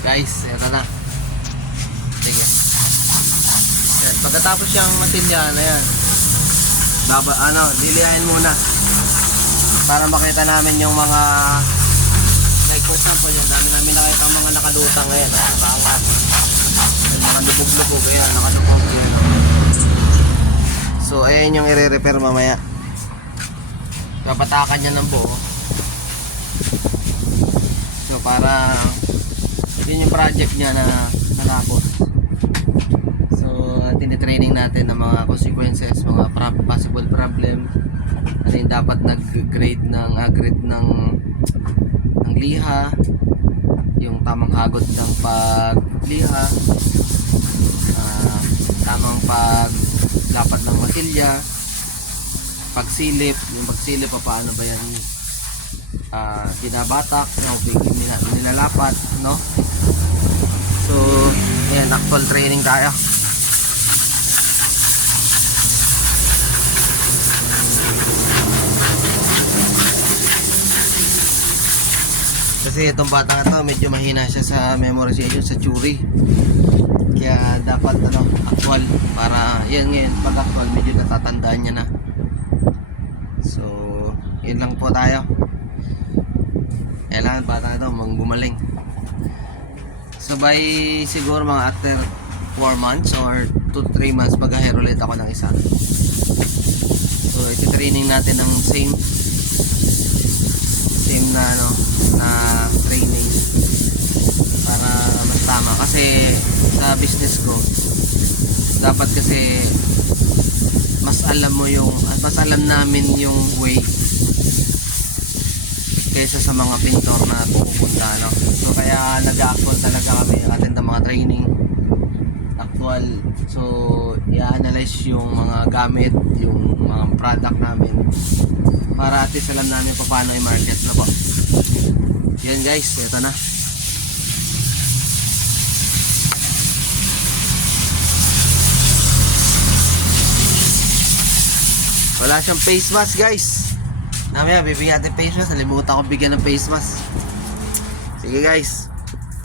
Guys, eto na. Sige. Yan. Pagkatapos siyang masilyahan na yan, lilihain muna para makita namin yung mga, like for example, yung dami namin nakita ang mga nakadutang ngayon, nakawat, yung mga lubog-lubog, ayan, nakadukog yan. So ayan yung i-repair mamaya. Papatakan niya ng buo. So para yun yung project niya na natapos. So tinitraining natin ng mga consequences, mga possible problem, ano yung dapat nag-grade ng ng liha, yung tamang hagot ng pagliha, tamang paglapat ng matilya, pagsilip, yung pagsilip paano ba yan binabatak, no, nilalapat, no? So yan, actual training tayo. Kasi itong batang ito medyo mahina siya sa memorization, sa theory. Kaya dapat actual para yan ngayon pag actual medyo natatandaan niya na. So yun lang po tayo. Kailangan bata ito gumaling. So by siguro mga after 4 months or 2 to 3 months mag-hire ulit ako ng isa. So iti-training natin ng same na na training para mas tama, kasi sa business ko dapat kasi mas alam namin yung way kaysa sa mga pintor na pupunta, no? So kaya nag-actual talaga kami, attend ng mga training actual. So i-analyze yung mga gamit, yung mga product namin para at least alam namin paano i-market na po. Yan guys, ito na. Wala siyang face mask guys. Namaya bibigyan natin face mask. Nalimutan ko bigyan ng face mask. Sige guys.